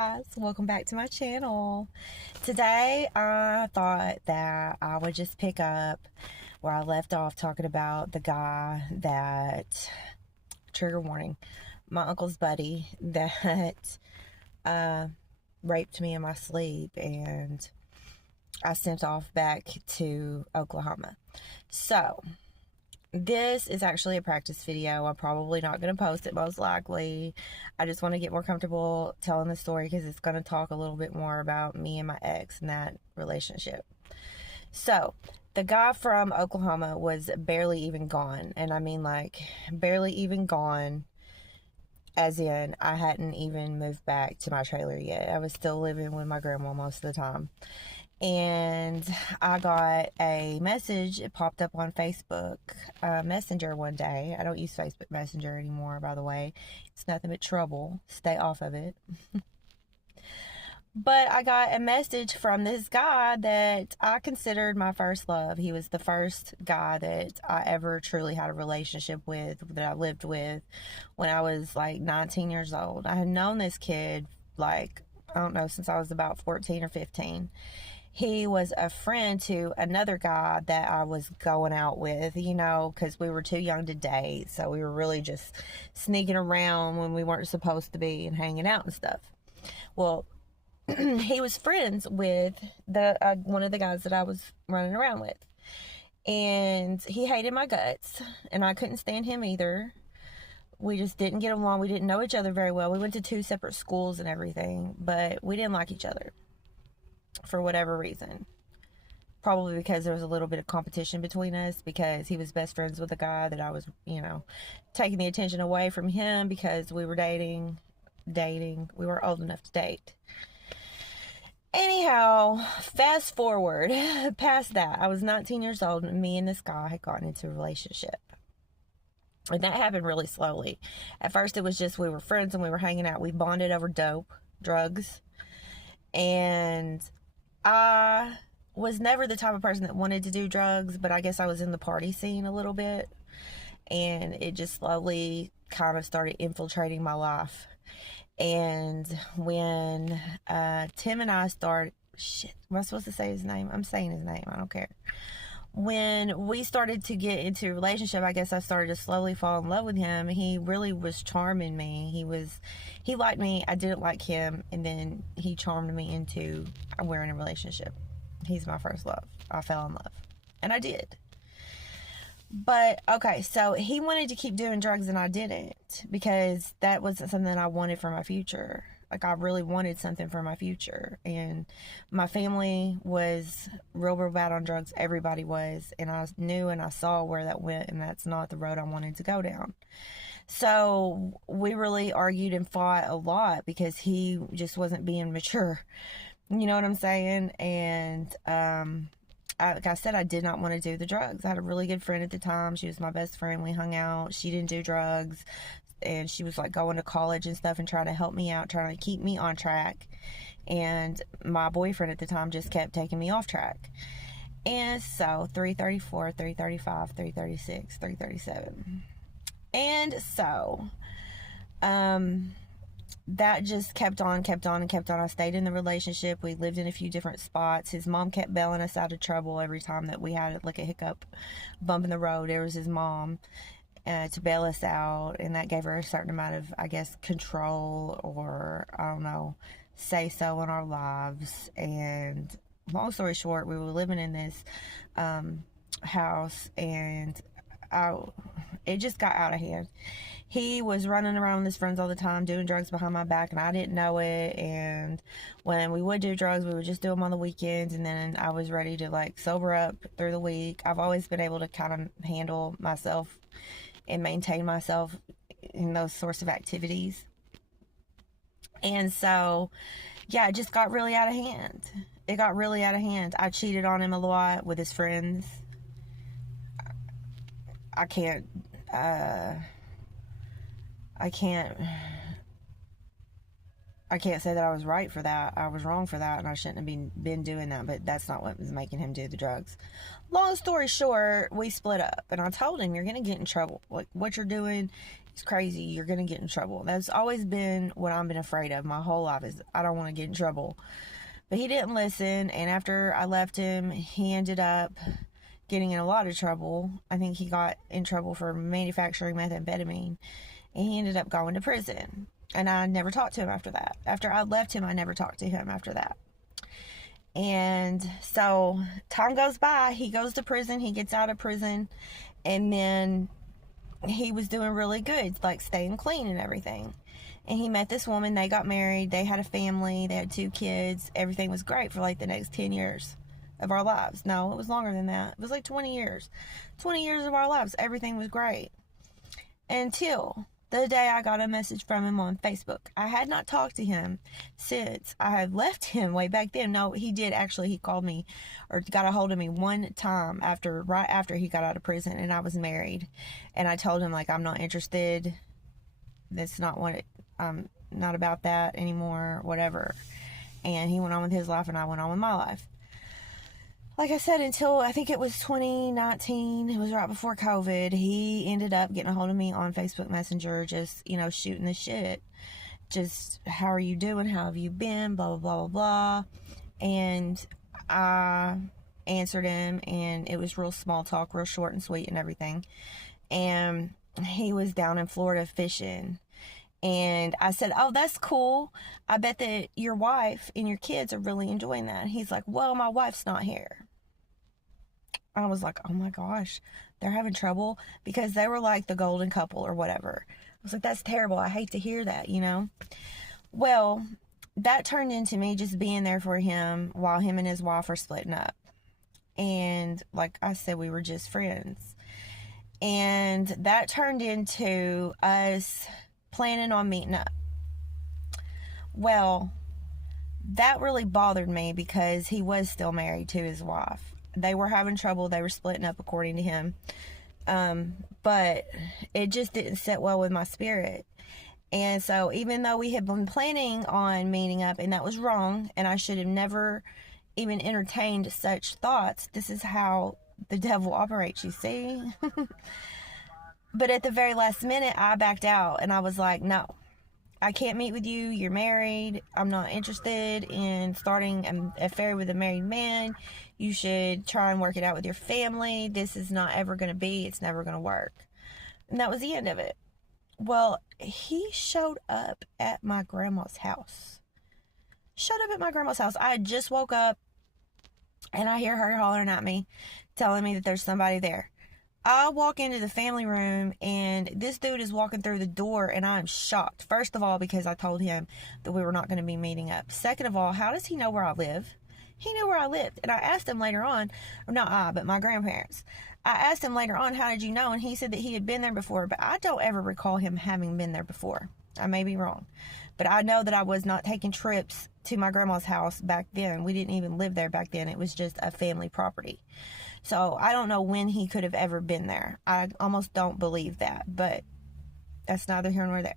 Guys, welcome back to my channel. Today I thought that I would just pick up where I left off talking about the guy that, trigger warning, my uncle's buddy that uh, raped me in my sleep and I sent off back to Oklahoma. So this is actually a practice video. I'm probably not going to post it, most likely. I just want to get more comfortable telling the story because it's going to talk a little bit more about me and my ex and that relationship. So, the guy from Oklahoma was barely even gone. And I mean, like, barely even gone, as in, I hadn't even moved back to my trailer yet. I was still living with my grandma most of the time. And I got a message. It popped up on Facebook Messenger one day. I don't use Facebook Messenger anymore, by the way. It's nothing but trouble. Stay off of it. But I got a message from this guy that I considered my first love. He was the first guy that I ever truly had a relationship with, that I lived with when I was like 19 years old. I had known this kid, like, I don't know, since I was about 14 or 15. He was a friend to another guy that I was going out with, because we were too young to date. So we were really just sneaking around when we weren't supposed to be and hanging out and stuff. Well, he was friends with the one of the guys that I was running around with. And he hated my guts, and I couldn't stand him either. We just didn't get along. We didn't know each other very well. We went to two separate schools and everything, but we didn't like each other for whatever reason. Probably because there was a little bit of competition between us, because he was best friends with a guy that I was, taking the attention away from him because we were dating. We were old enough to date. Anyhow, fast forward past that. I was 19 years old and me and this guy had gotten into a relationship. And that happened really slowly. At first it was just we were friends and we were hanging out. We bonded over drugs. And I was never the type of person that wanted to do drugs, but I guess I was in the party scene a little bit. And it just slowly kind of started infiltrating my life. And when Tim and I started, shit, am I supposed to say his name? I'm saying his name, I don't care. When we started to get into a relationship, I guess I started to slowly fall in love with him. He really was charming me. He liked me, I didn't like him, and then he charmed me into we're in a relationship. He's my first love. I fell in love, and I did. But okay, so he wanted to keep doing drugs and I didn't, because that wasn't something that I wanted for my future. Like, I really wanted something for my future, and my family was real bad on drugs. Everybody was, and I knew and I saw where that went, and that's not the road I wanted to go down. So we really argued and fought a lot because he just wasn't being mature. You know what I'm saying? And like I said, I did not want to do the drugs. I had a really good friend at the time. She was my best friend. We hung out. She didn't do drugs. And she was like going to college and stuff and trying to help me out, trying to keep me on track. And my boyfriend at the time just kept taking me off track. And so 334, 335, 336, 337. And so that just kept on. I stayed in the relationship. We lived in a few different spots. His mom kept bailing us out of trouble every time that we had like a hiccup, bump in the road. There was his mom to bail us out, and that gave her a certain amount of, I guess, control, or I don't know, say so in our lives. And long story short, we were living in this house, and it just got out of hand. He was running around with his friends all the time doing drugs behind my back, and I didn't know it. And when we would do drugs, we would just do them on the weekends, and then I was ready to like sober up through the week. I've always been able to kind of handle myself and maintain myself in those sorts of activities. And so yeah, it just got really out of hand. I cheated on him a lot with his friends. I can't I can't I can't say that I was right for that. I was wrong for that, and I shouldn't have been doing that, but that's not what was making him do the drugs. Long story short, we split up, and I told him, you're going to get in trouble. Like, what you're doing is crazy. You're going to get in trouble. That's always been what I've been afraid of my whole life, is I don't want to get in trouble. But he didn't listen, and after I left him, he ended up getting in a lot of trouble. I think he got in trouble for manufacturing methamphetamine, and he ended up going to prison. And I never talked to him after that. After I left him, I never talked to him after that. And so time goes by, he goes to prison, he gets out of prison, and then he was doing really good, like staying clean and everything. And he met this woman, they got married, they had a family, they had 2 kids, everything was great for like the next 10 years of our lives. No, it was longer than that. It was like 20 years. 20 years of our lives, everything was great. Until the day I got a message from him on Facebook. I had not talked to him since I had left him way back then. No, he did actually. He called me or got a hold of me one time right after he got out of prison, and I was married. And I told him, like, I'm not interested. That's not what I'm not about that anymore, whatever. And he went on with his life, and I went on with my life. Like I said, until I think it was 2019, it was right before COVID, he ended up getting a hold of me on Facebook Messenger, just, shooting the shit. Just, how are you doing? How have you been? Blah, blah, blah, blah, blah. And I answered him, and it was real small talk, real short and sweet and everything. And he was down in Florida fishing. And I said, oh, that's cool. I bet that your wife and your kids are really enjoying that. He's like, well, my wife's not here. I was like, oh my gosh, they're having trouble, because they were like the golden couple or whatever. I was like, that's terrible. I hate to hear that, Well, that turned into me just being there for him while him and his wife are splitting up. And like I said, we were just friends. And that turned into us planning on meeting up. Well, that really bothered me, because he was still married to his wife. They were having trouble. They were splitting up, according to him. But it just didn't sit well with my spirit. And so even though we had been planning on meeting up, and that was wrong, and I should have never even entertained such thoughts, this is how the devil operates, you see. But at the very last minute, I backed out, and I was like, no, I can't meet with you. You're married. I'm not interested in starting an affair with a married man. You should try and work it out with your family. This is not ever going to be. It's never going to work. And that was the end of it. Well, he showed up at my grandma's house. I had just woke up, and I hear her hollering at me, telling me that there's somebody there. I walk into the family room, and this dude is walking through the door, and I'm shocked. First of all, because I told him that we were not going to be meeting up. Second of all, how does he know where I live? He knew where I lived. And I asked him later on, or not I, but my grandparents. I asked him later on, how did you know? And he said that he had been there before, but I don't ever recall him having been there before. I may be wrong. But I know that I was not taking trips to my grandma's house back then. We didn't even live there back then. It was just a family property. So I don't know when he could have ever been there. I almost don't believe that, but that's neither here nor there.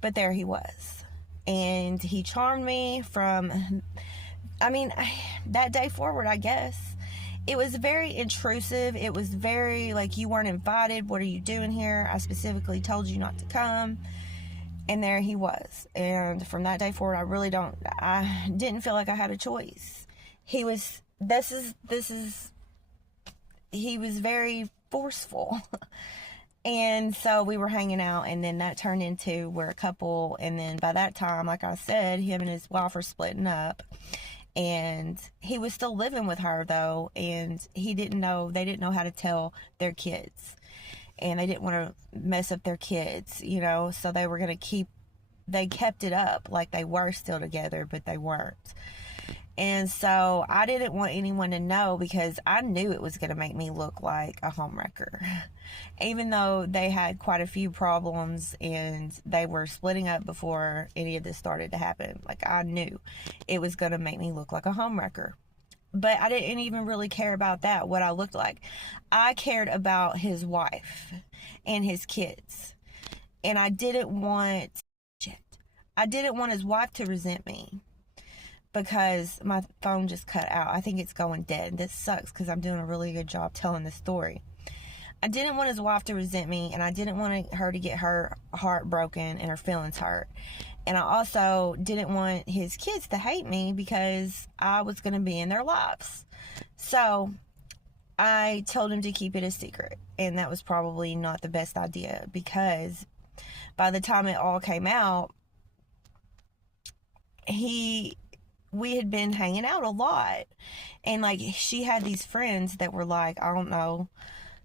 But there he was. And he charmed me from, that day forward, I guess. It was very intrusive. It was very like, you weren't invited. What are you doing here? I specifically told you not to come. And there he was. And from that day forward, I didn't feel like I had a choice. He was very forceful. And so we were hanging out, and then that turned into we're a couple. And then by that time, like I said, him and his wife were splitting up. And he was still living with her, though, and they didn't know how to tell their kids. And they didn't want to mess up their kids, so they kept it up like they were still together, but they weren't. And so I didn't want anyone to know, because I knew it was going to make me look like a homewrecker. Even though they had quite a few problems and they were splitting up before any of this started to happen. Like, I knew it was going to make me look like a homewrecker. But I didn't even really care about that, what I looked like. I cared about his wife and his kids. And I didn't want I didn't want his wife to resent me because my phone just cut out. I think it's going dead. This sucks because I'm doing a really good job telling this story. I didn't want his wife to resent me, and I didn't want her to get her heart broken and her feelings hurt. And I also didn't want his kids to hate me because I was going to be in their lives. So I told him to keep it a secret. And that was probably not the best idea, because by the time it all came out, we had been hanging out a lot. And like, she had these friends that were like, I don't know,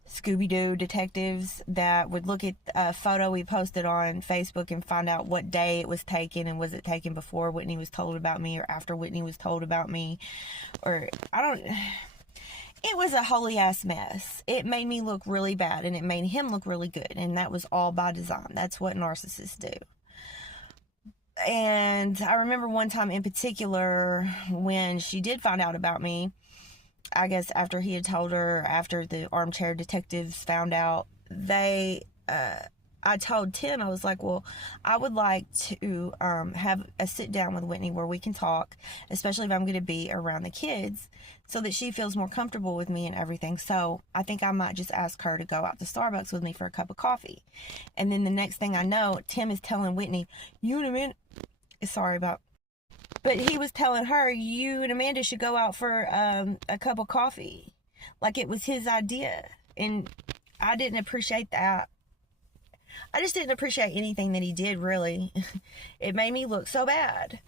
Scooby-Doo detectives that would look at a photo we posted on Facebook and find out what day it was taken, and was it taken before Whitney was told about me or after Whitney was told about me, or it was a holy ass mess. It made me look really bad, and it made him look really good, and that was all by design. That's what narcissists do. And I remember one time in particular when she did find out about me, I guess after he had told her, after the armchair detectives found out, I told Tim, I was like, well, I would like to have a sit down with Whitney where we can talk, especially if I'm going to be around the kids, so that she feels more comfortable with me and everything. So I think I might just ask her to go out to Starbucks with me for a cup of coffee. And then the next thing I know, Tim is telling Whitney, but he was telling her, you and Amanda should go out for a cup of coffee. Like it was his idea. And I didn't appreciate that. I just didn't appreciate anything that he did, really. It made me look so bad.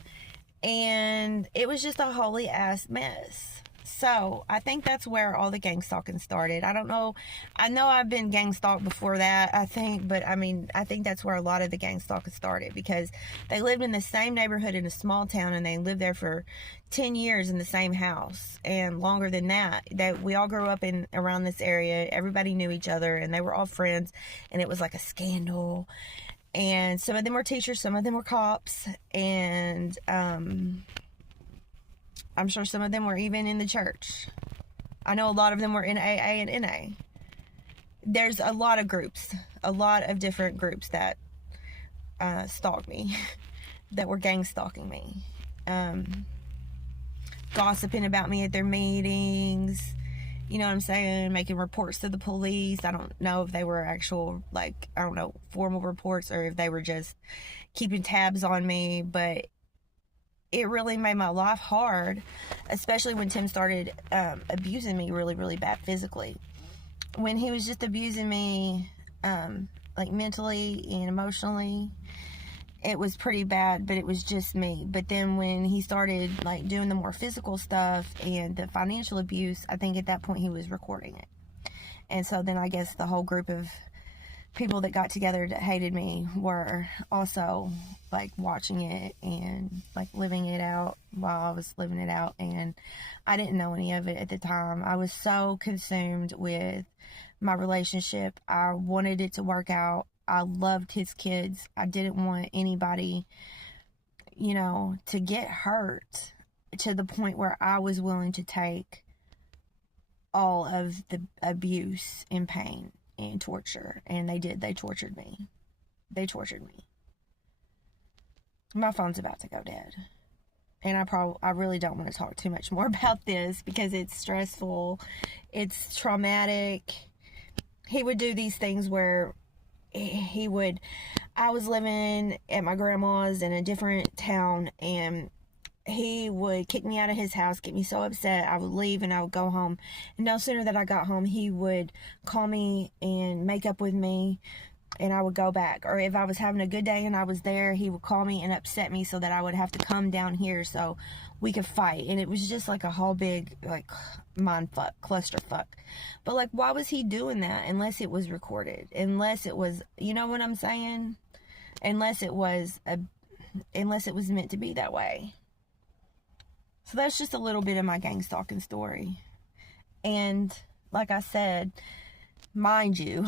And it was just a holy ass mess. So I think that's where all the gang stalking started. I don't know. I know I've been gang stalked before that, I think. But I mean, I think that's where a lot of the gang stalking started, because they lived in the same neighborhood in a small town, and they lived there for 10 years in the same house, and longer than that. That we all grew up in around this area. Everybody knew each other, and they were all friends, and it was like a scandal. And some of them were teachers, some of them were cops, and I'm sure some of them were even in the church. I know a lot of them were in AA and NA. There's a lot of groups, a lot of different groups that stalked me, that were gang stalking me. Gossiping about me at their meetings, you know what I'm saying, making reports to the police. I don't know if they were actual, like, I don't know, formal reports, or if they were just keeping tabs on me. But it really made my life hard, especially when Tim started abusing me really, really bad physically. When he was just abusing me, like mentally and emotionally, it was pretty bad, but it was just me. But then when he started like doing the more physical stuff and the financial abuse, I think at that point he was recording it. And so then I guess the whole group of people that got together that hated me were also like watching it and like living it out while I was living it out. And I didn't know any of it at the time. I was so consumed with my relationship. I wanted it to work out. I loved his kids. I didn't want anybody, you know, to get hurt to the point where I was willing to take all of the abuse and pain and torture. And they did. They tortured me. My phone's about to go dead. And I really don't want to talk too much more about this, because it's stressful. It's traumatic. He would do these things where I was living at my grandma's in a different town, and he would kick me out of his house, get me so upset. I would leave and I would go home. And no sooner that I got home, he would call me and make up with me, and I would go back. Or if I was having a good day and I was there, he would call me and upset me so that I would have to come down here so we could fight. And it was just like a whole big like mind fuck, clusterfuck. But like, why was he doing that unless it was recorded? Unless it was, you know what I'm saying? Unless it was meant to be that way. So that's just a little bit of my gang stalking story. And like I said, mind you,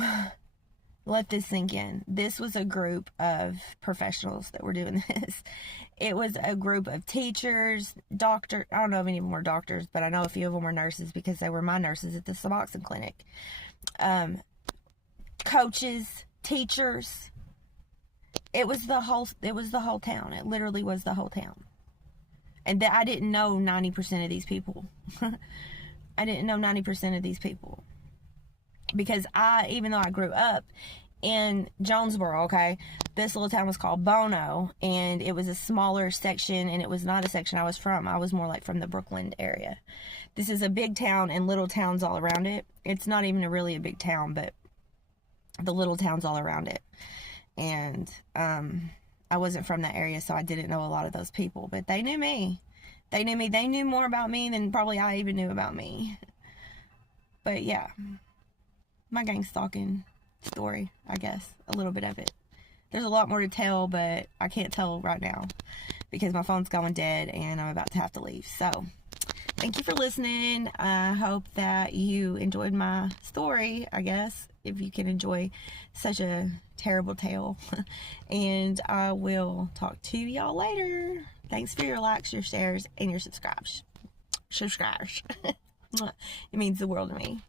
let this sink in. This was a group of professionals that were doing this. It was a group of teachers, doctors. I don't know if any of them were doctors, but I know a few of them were nurses because they were my nurses at the Suboxone clinic. Coaches, teachers, It was the whole town. It literally was the whole town. And I didn't know 90% of these people. I didn't know 90% of these people. Because even though I grew up in Jonesboro, okay, this little town was called Bono, and it was a smaller section, and it was not a section I was from. I was more like from the Brooklyn area. This is a big town and little towns all around it. It's not even really a big town, but the little towns all around it. And I wasn't from that area, so I didn't know a lot of those people, but they knew me. They knew more about me than probably I even knew about me. But yeah, my gang stalking story, I guess, a little bit of it. There's a lot more to tell, but I can't tell right now because my phone's going dead and I'm about to have to leave. So thank you for listening. I hope that you enjoyed my story, I guess, if you can enjoy such a terrible tale. And I will talk to y'all later. Thanks for your likes, your shares, and your subscribes. It means the world to me.